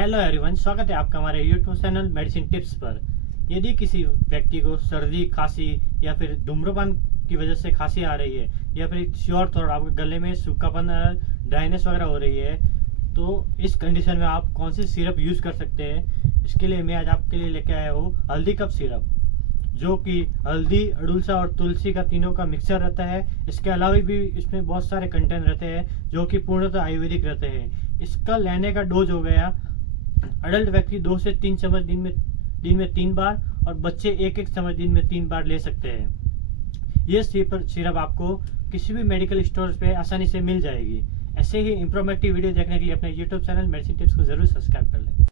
Hello everyone, स्वागत है आपका हमारे यूट्यूब चैनल मेडिसिन टिप्स पर। यदि किसी व्यक्ति को सर्दी, खांसी या फिर धूम्रपान की वजह से खांसी आ रही है या फिर किसी और थोड़ा आपके गले में सूखापन, ड्राइनेस वगैरह हो रही है, तो इस कंडीशन में आप कौन सी सिरप यूज़ कर सकते हैं। इसके लिए मैं आज आपके लिए लेके आया हूँ हल्दी कप सिरप, जो कि हल्दी, अड़ुलसा और तुलसी का तीनों का मिक्सर रहता है। इसके अलावा भी इसमें बहुत सारे कंटेंट रहते हैं जो कि पूर्णतः आयुर्वेदिक रहते हैं। इसका लेने का डोज हो गया, अडल्ट व्यक्ति 2 से 3 चम्मच दिन में 3 बार और बच्चे 1-1 चम्मच दिन में 3 बार ले सकते हैं। ये सिरप आपको किसी भी मेडिकल स्टोर पे आसानी से मिल जाएगी। ऐसे ही इंफॉर्मेटिव वीडियो देखने के लिए अपने यूट्यूब चैनल मेडिसिन टिप्स को जरूर सब्सक्राइब कर लें।